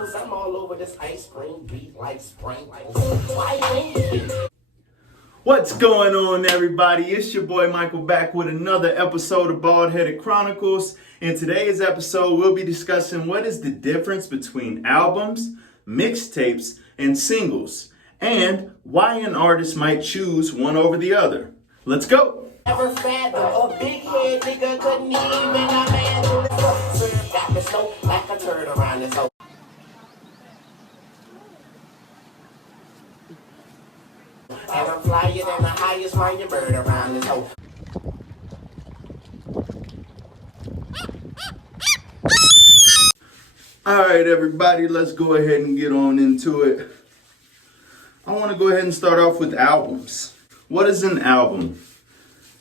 Cause I'm all over this ice cream beat like spring, like What's going on, everybody? It's your boy Michael back with another episode of Bald-Headed Chronicles. In today's episode, we'll be discussing what is the difference between albums, mixtapes, and singles, and why an artist might choose one over the other. Let's go! Never fathom a big head nigga couldn't even imagine the serve got me slow like a turd around this hole. And I'm flyer than the highest flying bird around this hole. Alright, everybody, let's go ahead and get on into it. I want to go ahead and start off with albums. What is an album?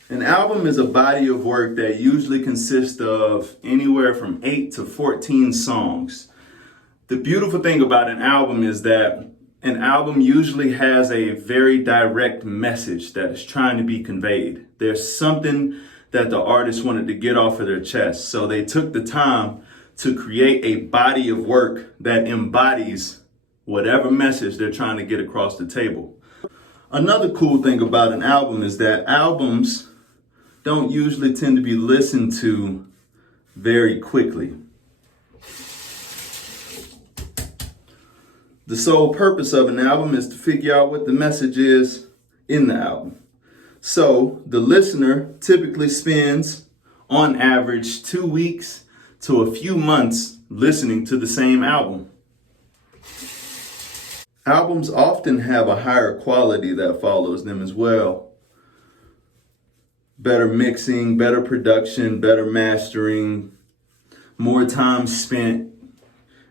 An album is a body of work that usually consists of anywhere from 8 to 14 songs. The beautiful thing about an album is that an album usually has a very direct message that is trying to be conveyed. There's something that the artist wanted to get off of their chest. So they took the time to create a body of work that embodies whatever message they're trying to get across the table. Another cool thing about an album is that albums don't usually tend to be listened to very quickly. The sole purpose of an album is to figure out what the message is in the album. So the listener typically spends, on average, 2 weeks to a few months listening to the same album. Albums often have a higher quality that follows them as well. Better mixing, better production, better mastering, more time spent,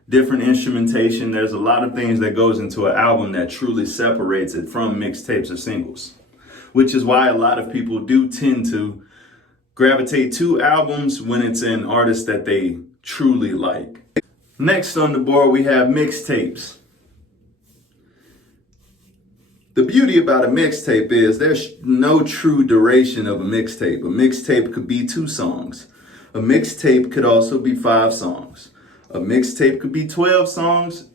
different instrumentation. There's a lot of things that goes into an album that truly separates it from mixtapes or singles, which is why a lot of people do tend to gravitate to albums when it's an artist that they truly like. Next on the board, we have mixtapes. The beauty about a mixtape is there's no true duration of a mixtape. A mixtape could be 2 songs. A mixtape could also be 5 songs. A mixtape could be 12 songs,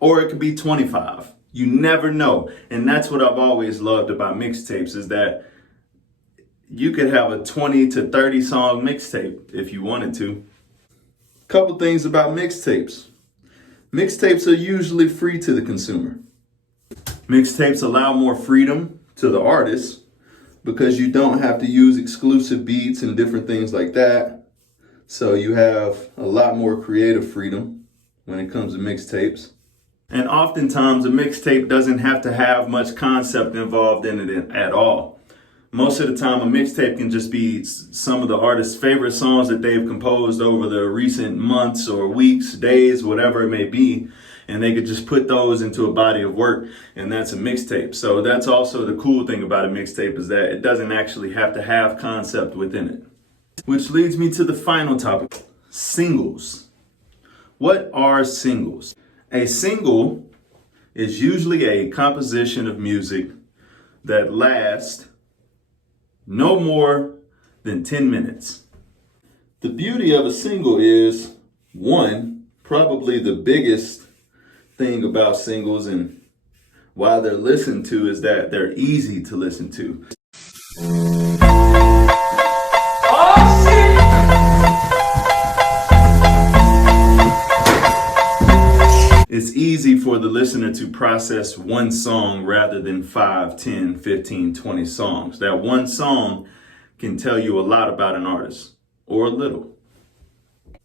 or it could be 25. You never know. And that's what I've always loved about mixtapes, is that you could have a 20 to 30 song mixtape if you wanted to. Couple things about mixtapes. Mixtapes are usually free to the consumer. Mixtapes allow more freedom to the artist because you don't have to use exclusive beats and different things like that. So you have a lot more creative freedom when it comes to mixtapes. And oftentimes a mixtape doesn't have to have much concept involved in it at all. Most of the time a mixtape can just be some of the artist's favorite songs that they've composed over the recent months or weeks, days, whatever it may be. And they could just put those into a body of work, and that's a mixtape. So that's also the cool thing about a mixtape, is that it doesn't actually have to have concept within it. Which leads me to the final topic, singles. What are singles? A single is usually a composition of music that lasts no more than 10 minutes. The beauty of a single is, one, probably the biggest thing about singles and why they're listened to, is that they're easy to listen to. It's easy for the listener to process one song rather than 5, 10, 15, 20 songs. That one song can tell you a lot about an artist, or a little.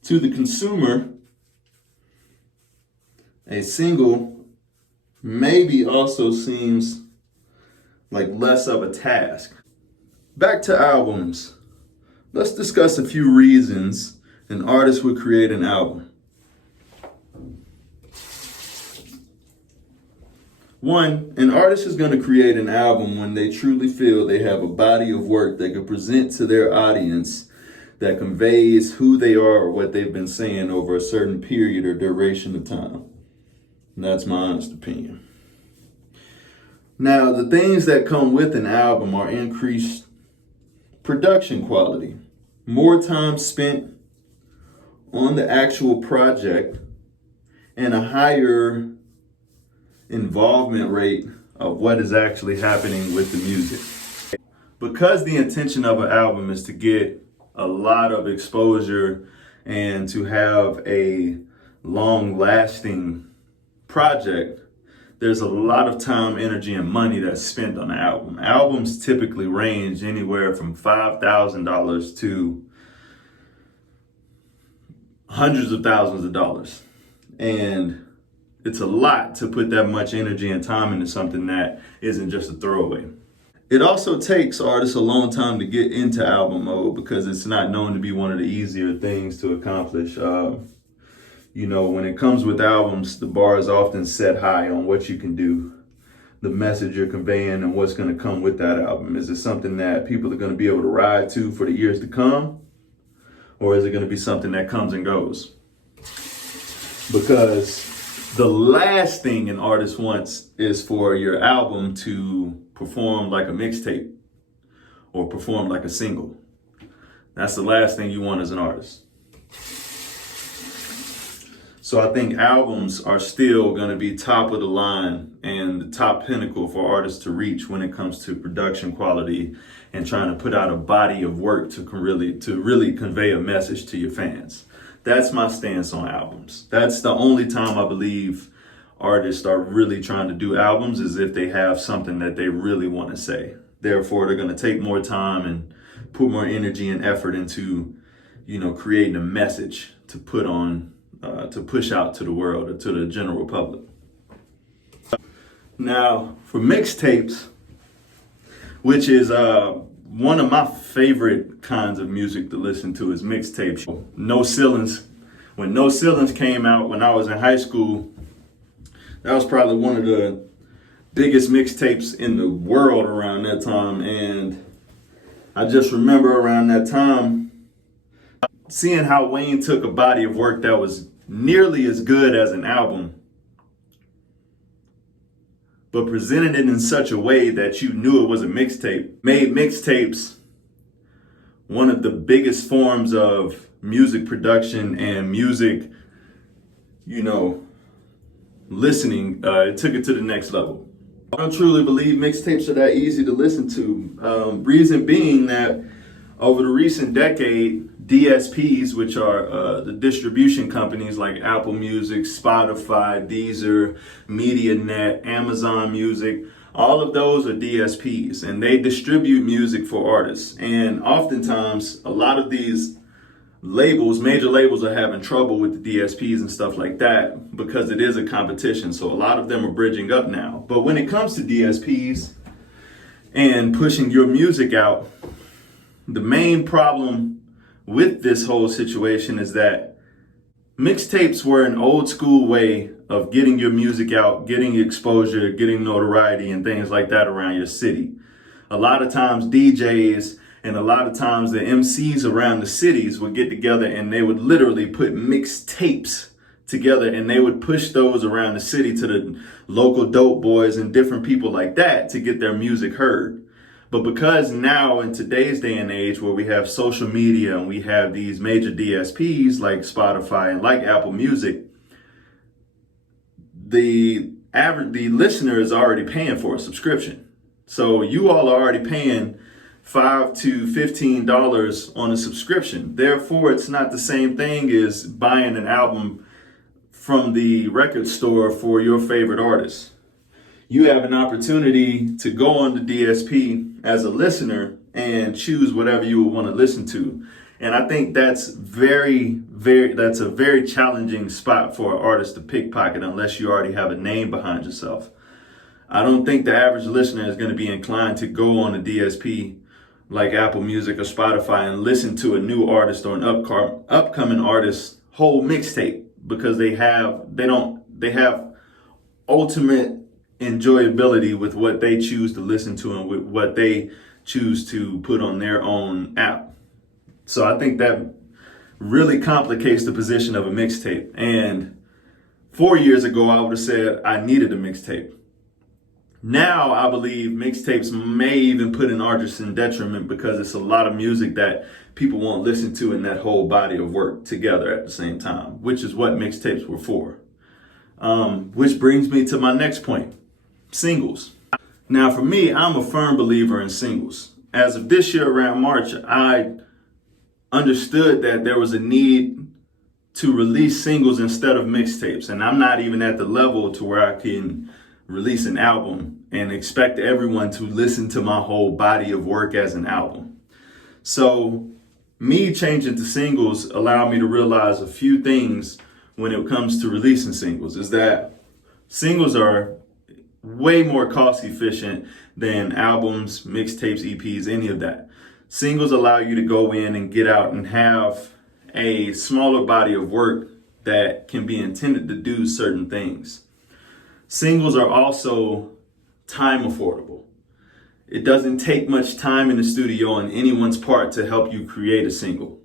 To the consumer, a single maybe also seems like less of a task. Back to albums. Let's discuss a few reasons an artist would create an album. One, an artist is going to create an album when they truly feel they have a body of work they could present to their audience that conveys who they are or what they've been saying over a certain period or duration of time. And that's my honest opinion. Now, the things that come with an album are increased production quality, more time spent on the actual project, and a higher involvement rate of what is actually happening with the music. Because the intention of an album is to get a lot of exposure and to have a long-lasting project, there's a lot of time, energy, and money that's spent on an album. Albums typically range anywhere from $5,000 to hundreds of thousands of dollars. And it's a lot to put that much energy and time into something that isn't just a throwaway. It also takes artists a long time to get into album mode because it's not known to be one of the easier things to accomplish. When it comes with albums, the bar is often set high on what you can do, the message you're conveying, and what's going to come with that album. Is it something that people are going to be able to ride to for the years to come? Or is it going to be something that comes and goes? Because the last thing an artist wants is for your album to perform like a mixtape or perform like a single. That's the last thing you want as an artist. So I think albums are still going to be top of the line and the top pinnacle for artists to reach when it comes to production quality and trying to put out a body of work to really convey a message to your fans. That's my stance on albums. That's the only time I believe artists are really trying to do albums is if they have something that they really want to say. Therefore, they're going to take more time and put more energy and effort into, creating a message to put on, to push out to the world or to the general public. Now, for mixtapes, which is one of my favorite kinds of music to listen to is mixtapes. No Ceilings. When No Ceilings came out when I was in high school, that was probably one of the biggest mixtapes in the world around that time. And I just remember around that time seeing how Wayne took a body of work that was nearly as good as an album, but presented it in such a way that you knew it was a mixtape, made mixtapes one of the biggest forms of music production and music, listening. It took it to the next level. I don't truly believe mixtapes are that easy to listen to. Reason being that over the recent decade, DSPs, which are the distribution companies like Apple Music, Spotify, Deezer, MediaNet, Amazon Music, all of those are DSPs, and they distribute music for artists. And oftentimes, a lot of these major labels are having trouble with the DSPs and stuff like that because it is a competition. So a lot of them are bridging up now. But when it comes to DSPs and pushing your music out, the main problem with this whole situation is that mixtapes were an old school way of getting your music out, getting exposure, getting notoriety and things like that around your city. A lot of times DJs and a lot of times the MCs around the cities would get together and they would literally put mixtapes together and they would push those around the city to the local dope boys and different people like that to get their music heard. But because now in today's day and age where we have social media and we have these major DSPs like Spotify and like Apple Music, the listener is already paying for a subscription. So you all are already paying $5 to $15 on a subscription. Therefore, it's not the same thing as buying an album from the record store for your favorite artist. You have an opportunity to go on the DSP as a listener and choose whatever you would want to listen to. And I think that's a very challenging spot for an artist to pickpocket unless you already have a name behind yourself. I don't think the average listener is going to be inclined to go on a DSP like Apple Music or Spotify and listen to a new artist or an upcoming artist's whole mixtape because they have ultimate enjoyability with what they choose to listen to and with what they choose to put on their own app. So I think that really complicates the position of a mixtape. And 4 years ago, I would have said I needed a mixtape. Now I believe mixtapes may even put an artist in detriment because it's a lot of music that people won't listen to in that whole body of work together at the same time, which is what mixtapes were for. Which brings me to my next point, singles. Now for me, I'm a firm believer in singles. As of this year around March, I understood that there was a need to release singles instead of mixtapes. And I'm not even at the level to where I can release an album and expect everyone to listen to my whole body of work as an album. So me changing to singles allowed me to realize a few things when it comes to releasing singles, is that singles are way more cost efficient than albums, mixtapes, EPs, any of that. Singles allow you to go in and get out and have a smaller body of work that can be intended to do certain things. Singles are also time affordable. It doesn't take much time in the studio on anyone's part to help you create a single.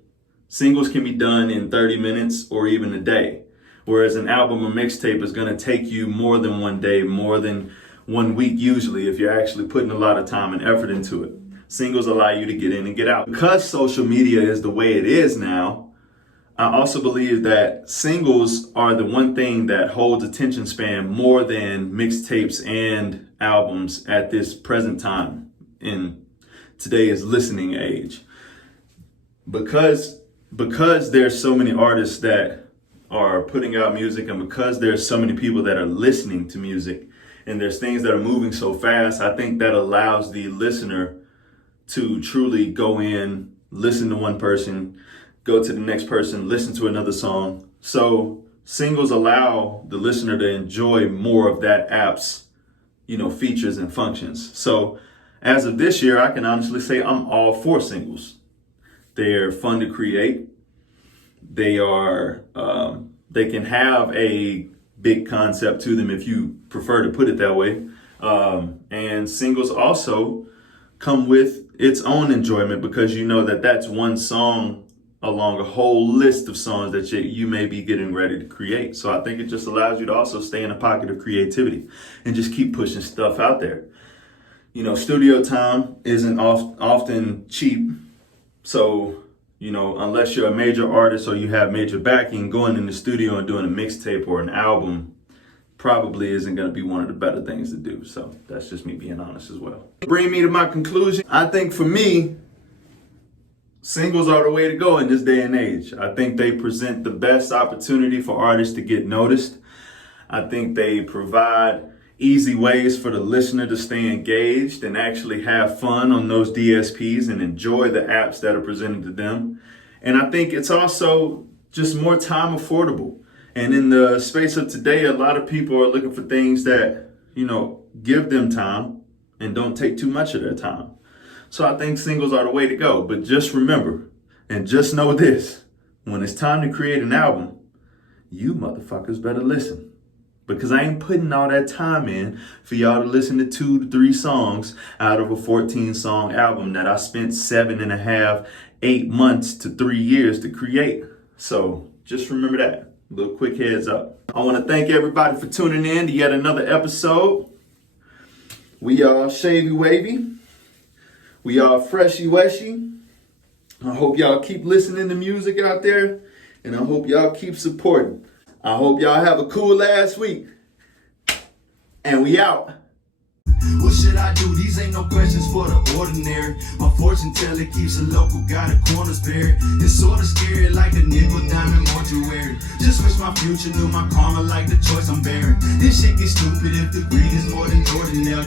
Singles can be done in 30 minutes or even a day, whereas an album or mixtape is going to take you more than one day, more than 1 week usually, if you're actually putting a lot of time and effort into it. Singles allow you to get in and get out. Because social media is the way it is now, I also believe that singles are the one thing that holds attention span more than mixtapes and albums at this present time in today's listening age. Because there's so many artists that are putting out music, and because there's so many people that are listening to music, and there's things that are moving so fast, I think that allows the listener to truly go in, listen to one person, go to the next person, listen to another song. So singles allow the listener to enjoy more of that app's, features and functions. So as of this year, I can honestly say I'm all for singles. They're fun to create. They are, they can have a big concept to them if you prefer to put it that way. And singles also come with its own enjoyment, because you know that that's one song along a whole list of songs that you may be getting ready to create. So I think it just allows you to also stay in a pocket of creativity and just keep pushing stuff out there. Studio time isn't often cheap. So, unless you're a major artist or you have major backing, going in the studio and doing a mixtape or an album probably isn't going to be one of the better things to do. So that's just me being honest as well. Bring me to my conclusion. I think for me, singles are the way to go in this day and age. I think they present the best opportunity for artists to get noticed. I think they provide easy ways for the listener to stay engaged and actually have fun on those DSPs and enjoy the apps that are presented to them. And I think it's also just more time affordable. And in the space of today, a lot of people are looking for things that, give them time and don't take too much of their time. So I think singles are the way to go. But just remember, and just know this, when it's time to create an album, you motherfuckers better listen. Because I ain't putting all that time in for y'all to listen to 2 to 3 songs out of a 14-song album that I spent 7.5, 8 months to 3 years to create. So just remember that. A little quick heads up. I want to thank everybody for tuning in to yet another episode. We are Shavy Wavy. We are Freshy Weshy. I hope y'all keep listening to music out there, and I hope y'all keep supporting. I hope y'all have a cool last week. And we out. What should I do? These ain't no questions for the ordinary. My fortune teller keeps a local, got a corner spare. It's sorta scary, like a nickel diamond mortuary. Just wish my future knew my karma like the choice I'm bearing. This shit gets stupid if the greed is more than ordinary.